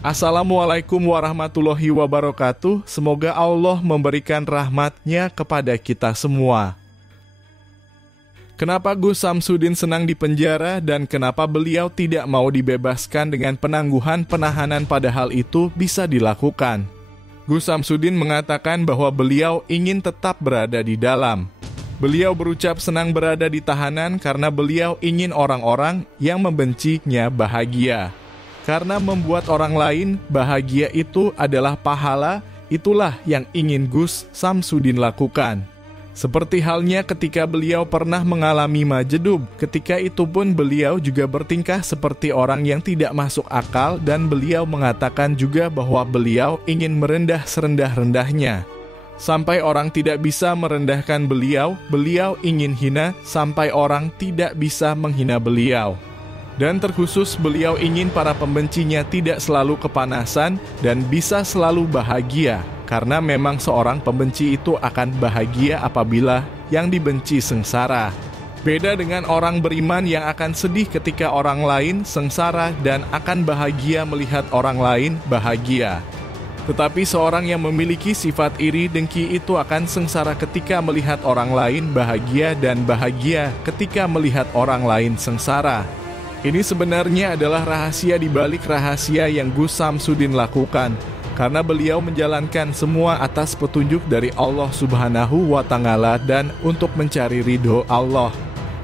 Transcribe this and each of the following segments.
Assalamualaikum warahmatullahi wabarakatuh. Semoga Allah memberikan rahmat-Nya kepada kita semua. Kenapa Gus Samsudin senang dipenjara dan kenapa beliau tidak mau dibebaskan dengan penangguhan penahanan padahal itu bisa dilakukan? Gus Samsudin mengatakan bahwa beliau ingin tetap berada di dalam. Beliau berucap senang berada di tahanan karena beliau ingin orang-orang yang membencinya bahagia. Karena membuat orang lain bahagia itu adalah pahala, itulah yang ingin Gus Samsudin lakukan. Seperti halnya ketika beliau pernah mengalami majedub, ketika itu pun beliau juga bertingkah seperti orang yang tidak masuk akal dan beliau mengatakan juga bahwa beliau ingin merendah serendah-rendahnya. Sampai orang tidak bisa merendahkan beliau, beliau ingin hina sampai orang tidak bisa menghina beliau. Dan terkhusus beliau ingin para pembencinya tidak selalu kepanasan dan bisa selalu bahagia. Karena memang seorang pembenci itu akan bahagia apabila yang dibenci sengsara. Beda dengan orang beriman yang akan sedih ketika orang lain sengsara dan akan bahagia melihat orang lain bahagia. Tetapi seorang yang memiliki sifat iri dengki itu akan sengsara ketika melihat orang lain bahagia dan bahagia ketika melihat orang lain sengsara. Ini sebenarnya adalah rahasia di balik rahasia yang Gus Samsudin lakukan, karena beliau menjalankan semua atas petunjuk dari Allah Subhanahu wa Ta'ala dan untuk mencari ridho Allah.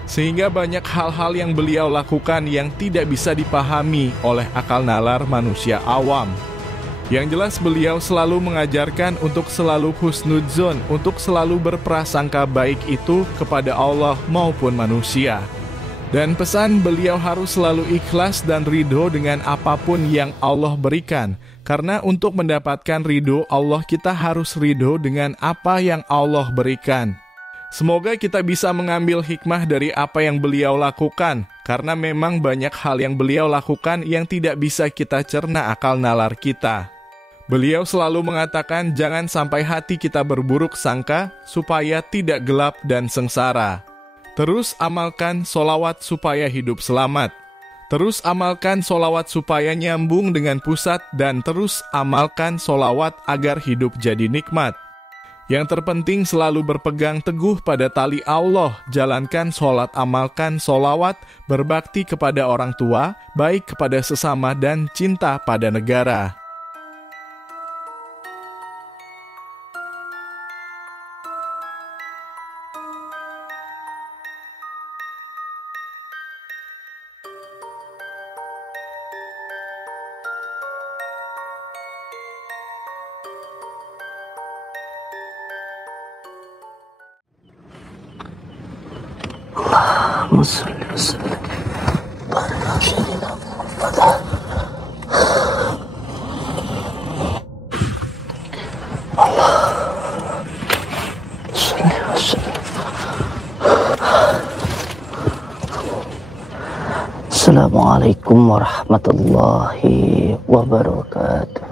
Sehingga banyak hal-hal yang beliau lakukan yang tidak bisa dipahami oleh akal nalar manusia awam. Yang jelas beliau selalu mengajarkan untuk selalu husnudzon, untuk selalu berprasangka baik itu kepada Allah maupun manusia. Dan pesan beliau harus selalu ikhlas dan ridho dengan apapun yang Allah berikan. Karena untuk mendapatkan ridho Allah kita harus ridho dengan apa yang Allah berikan. Semoga kita bisa mengambil hikmah dari apa yang beliau lakukan. Karena memang banyak hal yang beliau lakukan yang tidak bisa kita cerna akal nalar kita. Beliau selalu mengatakan jangan sampai hati kita berburuk sangka supaya tidak gelap dan sengsara. Terus amalkan solawat supaya hidup selamat. Terus amalkan solawat supaya nyambung dengan pusat dan terus amalkan solawat agar hidup jadi nikmat. Yang terpenting selalu berpegang teguh pada tali Allah, jalankan sholat, amalkan solawat, berbakti kepada orang tua, baik kepada sesama dan cinta pada negara. Allahumma salli wa sallim ala sayyidina Muhammad. Allahumma salli wa sallim. Assalamualaikum warahmatullahi wabarakatuh.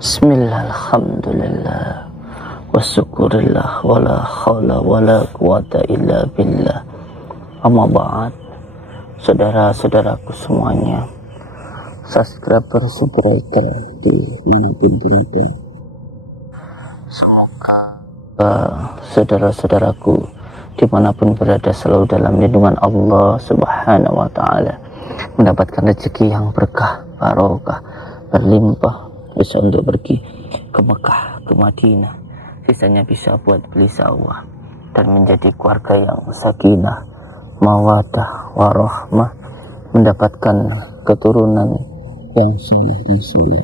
Bismillah, alhamdulillah, wasyukurillah, wala khawla wala quwata illa billah. Amma ba'd. Saudara-saudaraku semuanya, subscriber di ini. Semoga saudara-saudaraku dimanapun berada selalu dalam lindungan Allah Subhanahu wa Ta'ala, mendapatkan rezeki yang berkah, barokah, berlimpah, bisa untuk pergi ke Mekah, ke Madinah, sisanya bisa buat beli sawah dan menjadi keluarga yang sakinah, mawadah, warahmah, mendapatkan keturunan yang saleh dan saleh.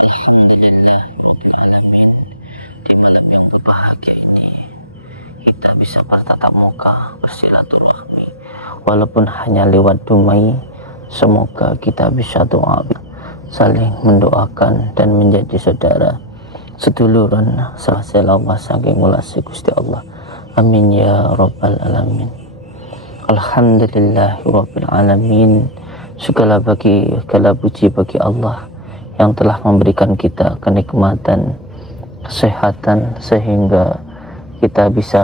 Alhamdulillah Rabbil Alamin. Di malam yang berbahagia ini kita bisa bertatap muka, bersilaturahmi, walaupun hanya lewat dumai. Semoga kita bisa doa, saling mendoakan dan menjadi saudara seduluran selawat saking mulasi Gusti Allah. Amin ya rabbal alamin. Alhamdulillah rabbil alamin. Segala puji bagi Allah yang telah memberikan kita kenikmatan, kesehatan, sehingga kita bisa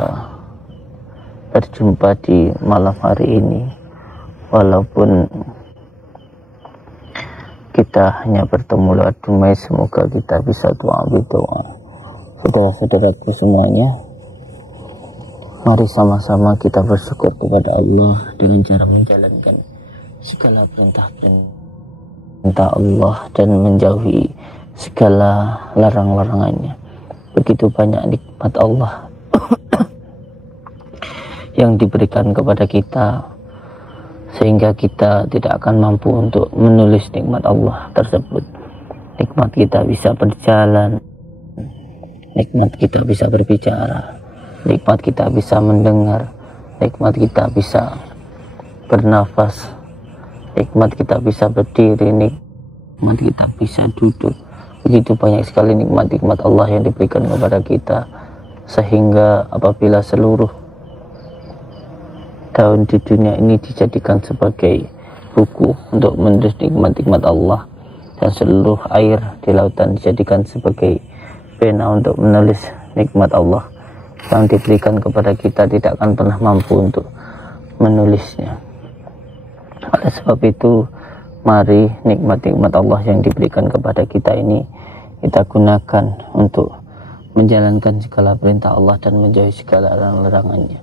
berjumpa di malam hari ini walaupun kita hanya bertemu lewat dumai, semoga kita bisa doa. Saudara-saudaraku semuanya, mari sama-sama kita bersyukur kepada Allah dengan cara menjalankan segala perintah Allah dan menjauhi segala larang-larangannya. Begitu banyak nikmat Allah yang diberikan kepada kita, sehingga kita tidak akan mampu untuk menulis nikmat Allah tersebut. Nikmat kita bisa berjalan, nikmat kita bisa berbicara, nikmat kita bisa mendengar, nikmat kita bisa bernafas, nikmat kita bisa berdiri, nikmat kita bisa duduk. Begitu banyak sekali nikmat-nikmat Allah yang diberikan kepada kita, sehingga apabila seluruh daun di dunia ini dijadikan sebagai buku untuk menulis nikmat-nikmat Allah, dan seluruh air di lautan dijadikan sebagai pena untuk menulis nikmat Allah yang diberikan kepada kita, tidak akan pernah mampu untuk menulisnya. Oleh sebab itu, mari nikmat-nikmat Allah yang diberikan kepada kita ini kita gunakan untuk menjalankan segala perintah Allah dan menjauhi segala larangan-larangannya.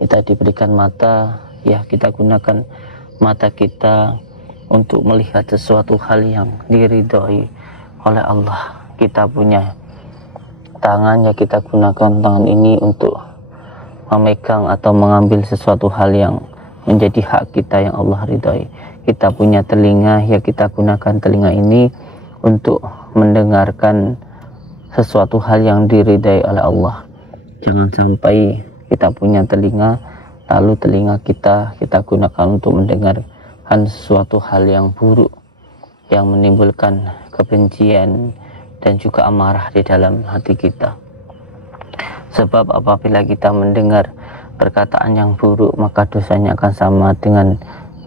Kita diberikan mata, ya kita gunakan mata kita untuk melihat sesuatu hal yang diridhoi oleh Allah. Kita punya tangan, ya kita gunakan tangan ini untuk memegang atau mengambil sesuatu hal yang menjadi hak kita yang Allah ridhoi. Kita punya telinga, ya kita gunakan telinga ini untuk mendengarkan sesuatu hal yang diridhai oleh Allah. Jangan sampai kita punya telinga, lalu telinga kita gunakan untuk mendengarkan sesuatu hal yang buruk, yang menimbulkan kebencian dan juga amarah di dalam hati kita. Sebab apabila kita mendengar perkataan yang buruk, maka dosanya akan sama dengan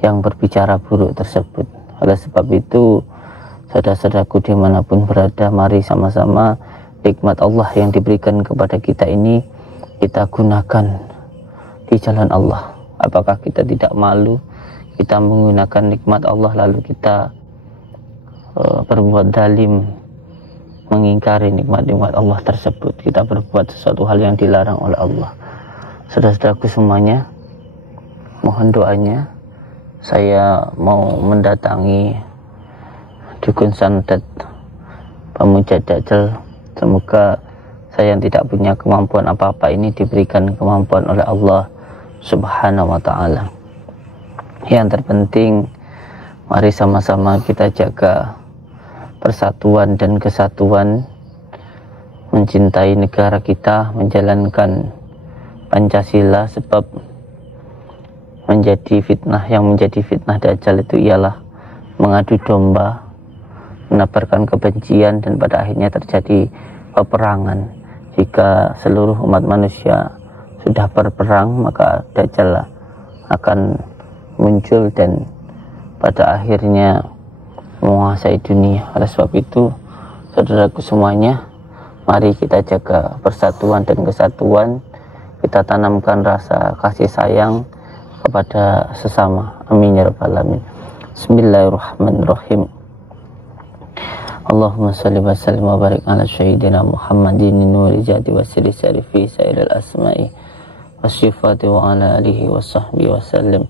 yang berbicara buruk tersebut. Oleh sebab itu, saudara-saudaraku dimanapun berada, mari sama-sama nikmat Allah yang diberikan kepada kita ini kita gunakan di jalan Allah. Apakah kita tidak malu kita menggunakan nikmat Allah lalu kita berbuat zalim, mengingkari nikmat-nikmat Allah tersebut, kita berbuat sesuatu hal yang dilarang oleh Allah. Saudara-saudaraku semuanya, mohon doanya. Saya mau mendatangi Dukun Santet Pemuja Dajjal. Semoga saya yang tidak punya kemampuan apa-apa ini diberikan kemampuan oleh Allah Subhanahu wa ta'ala. Yang terpenting, mari sama-sama kita jaga persatuan dan kesatuan, mencintai negara kita, menjalankan Pancasila, sebab yang menjadi fitnah Dajjal itu ialah mengadu domba, menebarkan kebencian, dan pada akhirnya terjadi peperangan. Jika seluruh umat manusia sudah berperang, maka Dajjal akan muncul dan pada akhirnya menguasai dunia. Oleh sebab itu, saudaraku semuanya, mari kita jaga persatuan dan kesatuan, kita tanamkan rasa kasih sayang kepada sesama. Amin ya rabbal alamin. Bismillahirrahmanirrahim. Allahumma salli wa sallim wa barik ala sayyidina Muhammadin nuri jadi wa siri sarifi sairil asma'i wa sifati wa ala alihi wa sahbihi wa sallim.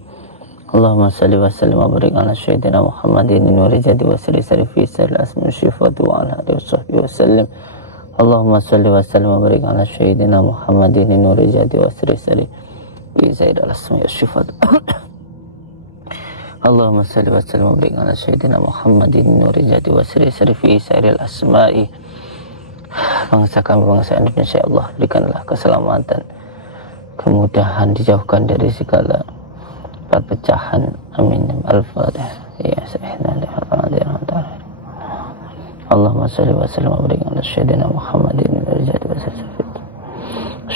Allahumma salli wa sallim wa barik ala sayyidina Muhammadin nuri jadi wa siri sarifi sairil asma'i wa sifati wa ala alihi wa sahbihi wa sallim. Allahumma salli wa sallim wa barik ala sayyidina Muhammadin nuri jadi wa siri sarifi sairil asma'i wa sifati. Allahumma salli wa sallim wa barik ala sayyidina Muhammadin nuri jadi wa siri sarifi sairil asma'i. Bangsa kami, bangsa Indonesia, Allah berikanlah keselamatan, kemudahan, dijauhkan dari segala perpecahan. Amin. Al-Fatihah. Ya sayyidina Allahumma salli wa sallim wa barik ala sayyidina Muhammadin nuri jadi wa siri sarifi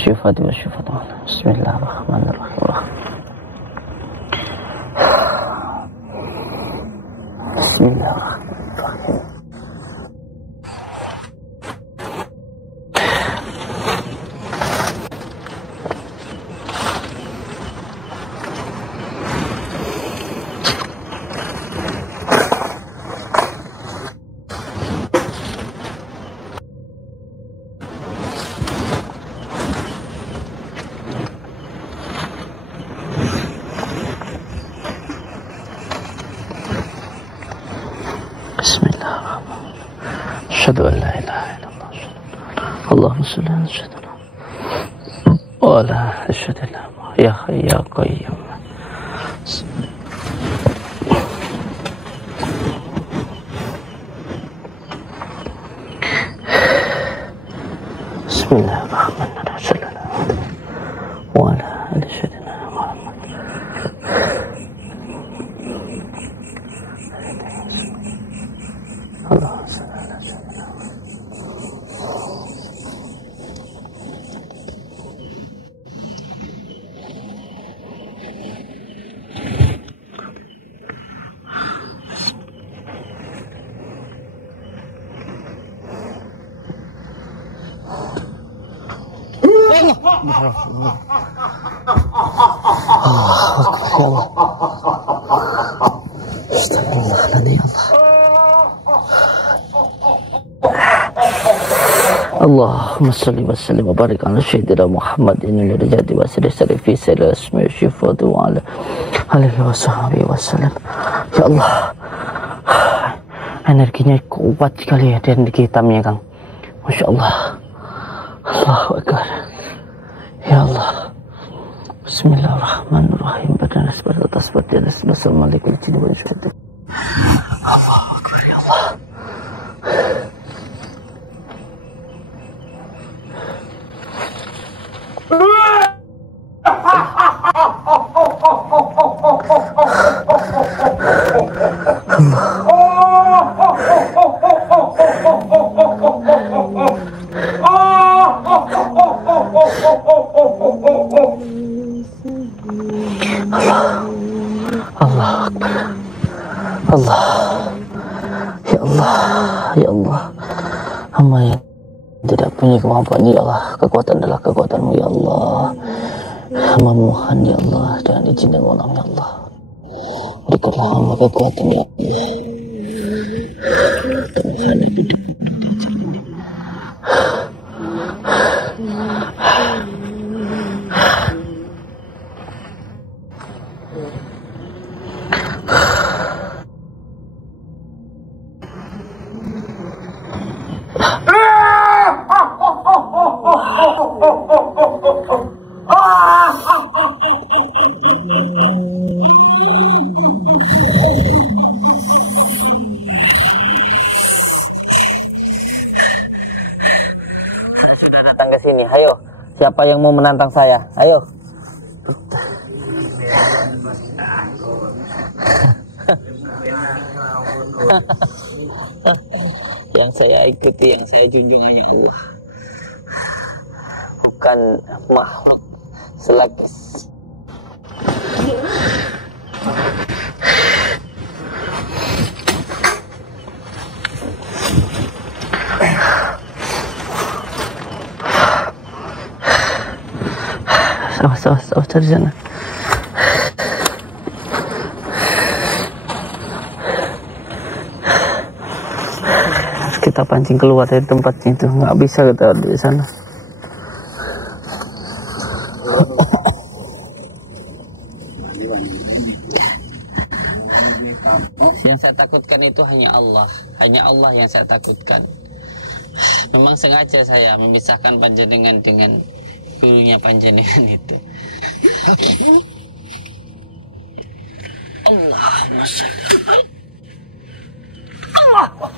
syifati wa syifati. Bismillahirrahmanirrahim. Bismillahirrahmanirrahim. Asyhadu an la ilaha illallah. Allahumma shalli ala sayyidina wa ala asyhadu an la ya hayy ya qayyum. Bismillahirrahmanirrahim. Wa ala ali sayyidina Muhammad. Allah. Allahumma salli wa sallim wa barik ala sayyidina Muhammad ini darajati wa sirri fi sirri asma'i syifatu wa ala alihi wa sahbihi wa sallam. Ya Allah, energinya kuat sekali ya dan hitamnya Kang. Masya Allah. Allahu Akbar. Ya Allah. Bismillahirrahmanirrahim. Badana seperti atas basal malikul jinni wal syaitan. Allah Akbar. Allah. Ya Allah. Ya Allah. Hamba yang tidak punya kemampuan, ya Allah, kekuatan adalah kekuatanmu, ya Allah. Hamba mohon, ya Allah, dengan izin dan wewenang, ya Allah, berikanlah hamba kekuatan, ya Allah. Datang ke sini, ayo. Siapa yang mau menantang saya? Ayo. Yang saya ikuti, yang saya junjung hanya Allah, bukan makhluk selagi. Awas dari sana. Kita pancing keluar dari tempatnya itu, nggak bisa kita di sana. Yang saya takutkan itu hanya Allah yang saya takutkan. Memang sengaja saya memisahkan panjenengan dengan gurunya panjenengan itu. Allahumma shalli. Allah.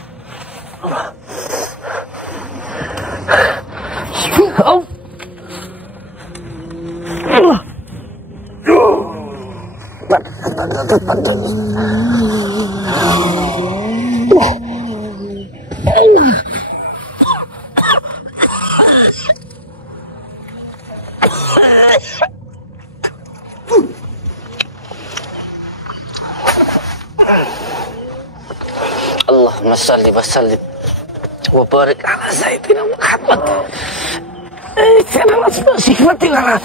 Allahumma salli wa sallim wa barik ala sayyidina Muhammad. Janganlah sifatillah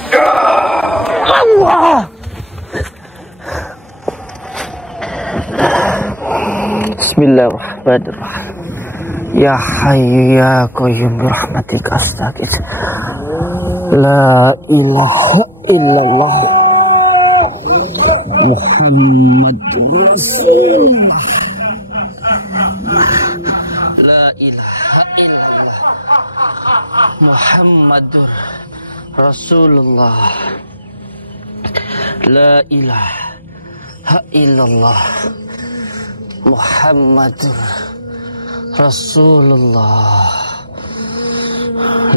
Allah. Bismillahirrahmanirrahim. Ya Hayy ya Qayyum birahmatika astaghfir. La ilaha illallah Muhammadur Rasulullah. La ilaha illallah Muhammadur Rasulullah. La ilaha illallah Muhammadur Rasulullah.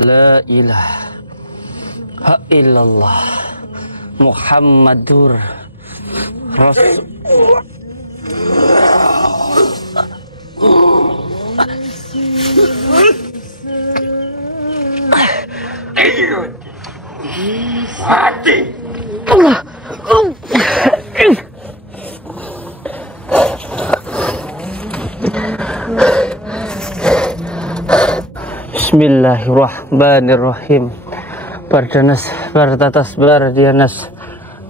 La ilaha illallah Muhammadur Rasulullah. Mati. Bismillahirrahmanirrahim. Bardanas bartatas bardianas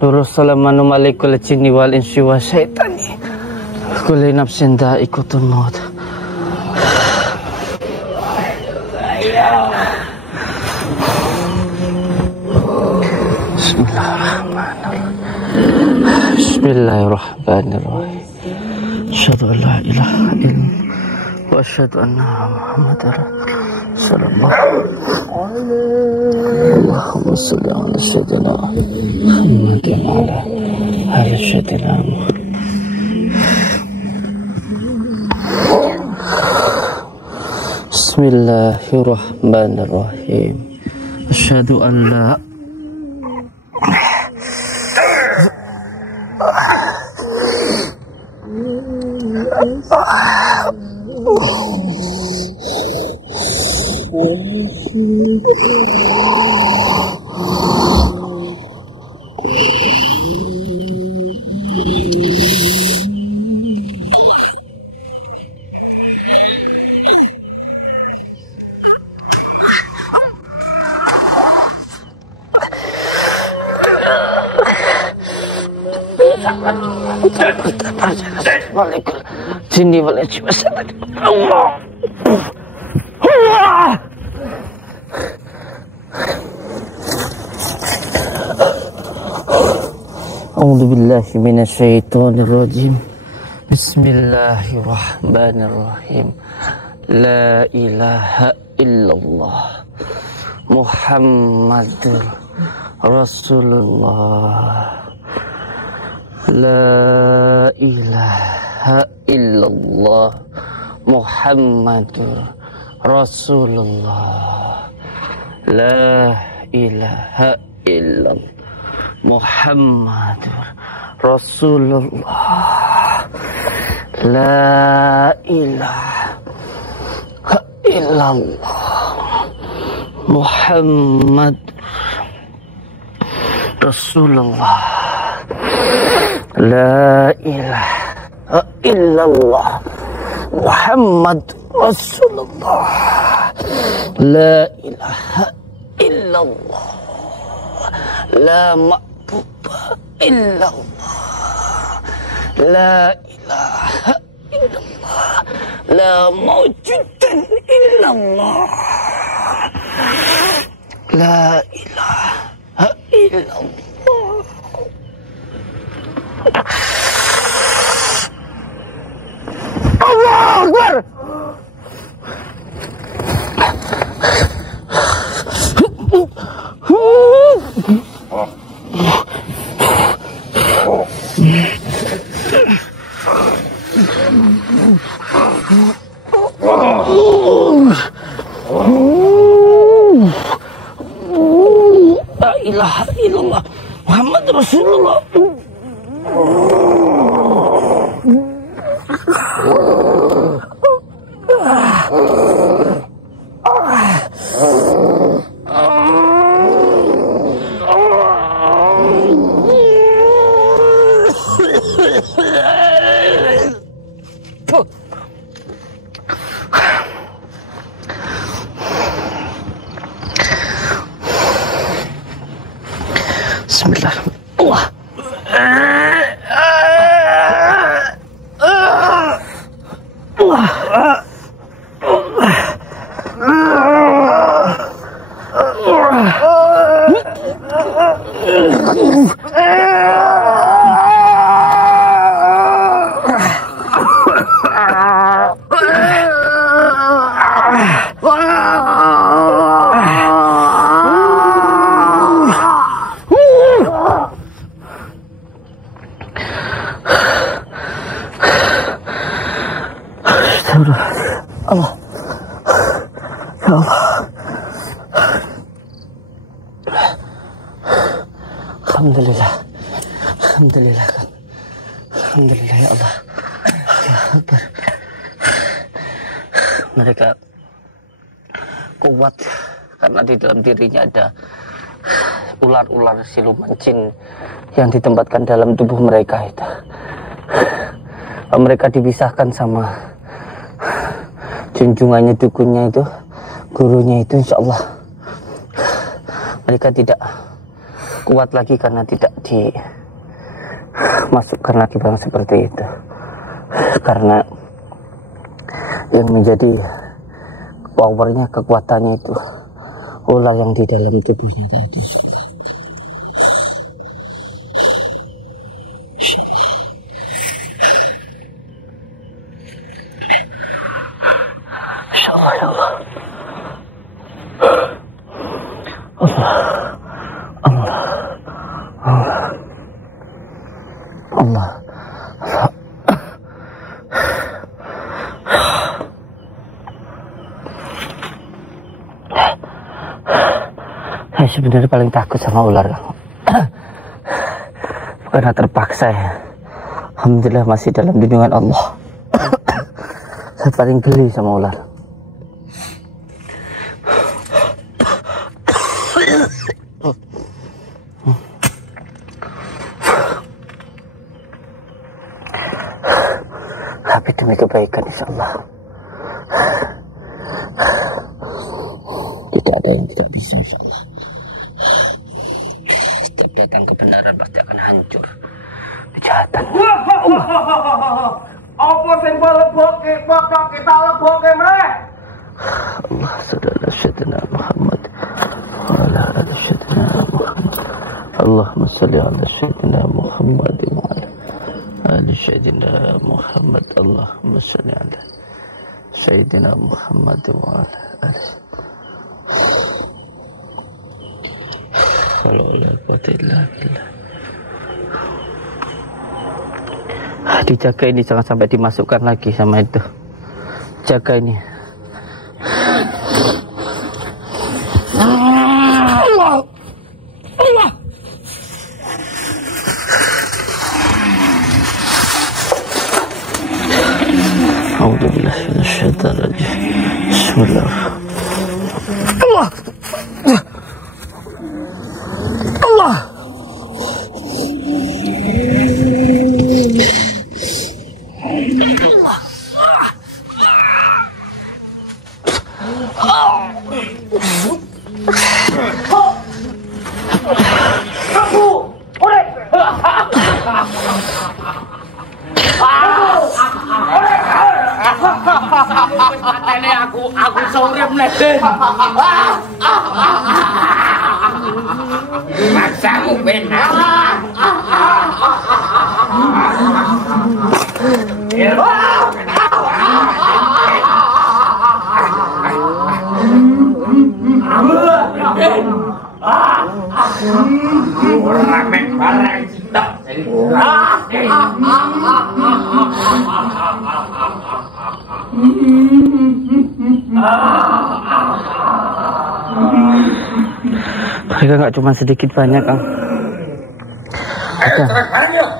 Durus salamanu malikul jinni wal insi wa syaitani kulli nafsin dha'iqatul maut. Bismillahirrahmanirrahim. Asyhadu an la ilaha illallah wa asyhadu anna Muhammadar Rasulullah. Allahumma shalli ala sayyidina Muhammad wa ala ali sayyidina Muhammad. Bismillahirrahmanirrahim. Asyhadu an la Malikul jinni wal insi wa syaitani. Allah. Allah. A'udzu billahi minasy syaithanir rajim. Bismillahirrahmanirrahim. La ilaha illallah Muhammadur Rasulullah. La ilaha illallah Muhammadur Rasulullah. La ilaha illallah Muhammadur Rasulullah. La ilaha illallah Muhammad Rasulullah. La ilaha illallah Muhammad Rasulullah. La ilaha illallah la ma'buda illallah. La ilaha illallah la mawjudan illallah. La ilaha illallah. Allahu Akbar. La ilaha illallah Muhammad Rasulullah. Allah. Ya Allah. Alhamdulillah. Alhamdulillah. Alhamdulillah ya Allah. Ya Akbar. Mereka kuat karena di dalam dirinya ada ular-ular siluman jin yang ditempatkan dalam tubuh mereka itu. Mereka dipisahkan sama junjungannya, dukunnya itu, gurunya itu, insya Allah mereka tidak kuat lagi karena tidak dimasukkan lagi bang seperti itu. Karena yang menjadi powernya, kekuatannya itu ular yang di dalam tubuhnya tadi. Saya sebenarnya paling takut sama ular, karena terpaksa ya. Alhamdulillah masih dalam lindungan Allah. Saya paling geli sama ular. Tapi demi kebaikan insyaallah. Tidak ada yang tidak bisa insyaallah. Setiap datang kebenaran pasti akan hancur kejahatan. Apa sing leboke pokok kita leboke meneh. Allah sallallahu syadana Muhammad wa ala ali syadana Muhammad. Allahumma salli ala syadana Muhammad wa ala ali syadana Muhammad. Allahumma salli ala sayyidina Muhammad wa ala ali. Dijaga ini, jangan sampai dimasukkan lagi sama itu. Jaga ini. Allah. Allah. Alhamdulillah. Bismillah. Allah. Allah. Aku sorep neden. Maksamu benar. Rame barang cinta. Mereka nggak cuma sedikit, banyak, Kang. Ayo cepat bareng yuk.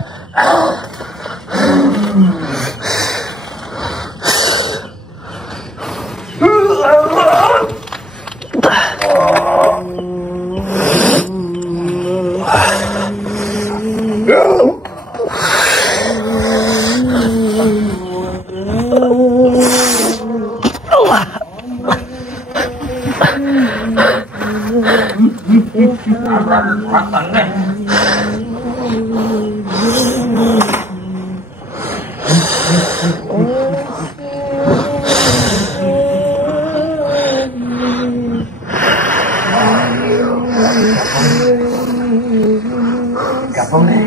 Gabung nih.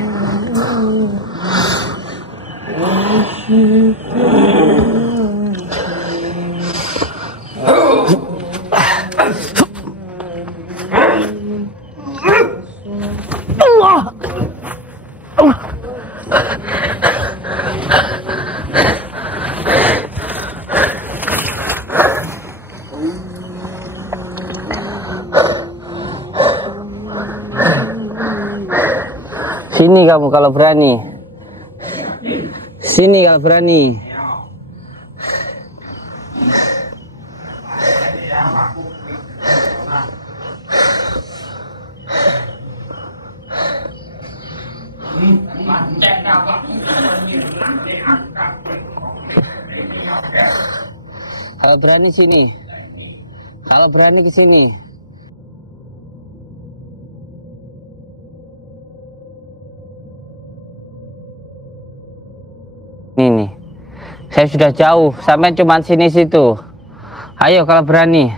kamu kalau berani. Sini kalau berani. Kalau berani sini. Kalau berani ke sini. Ini. Saya sudah jauh, sampai cuma sini situ. Ayo kalau berani.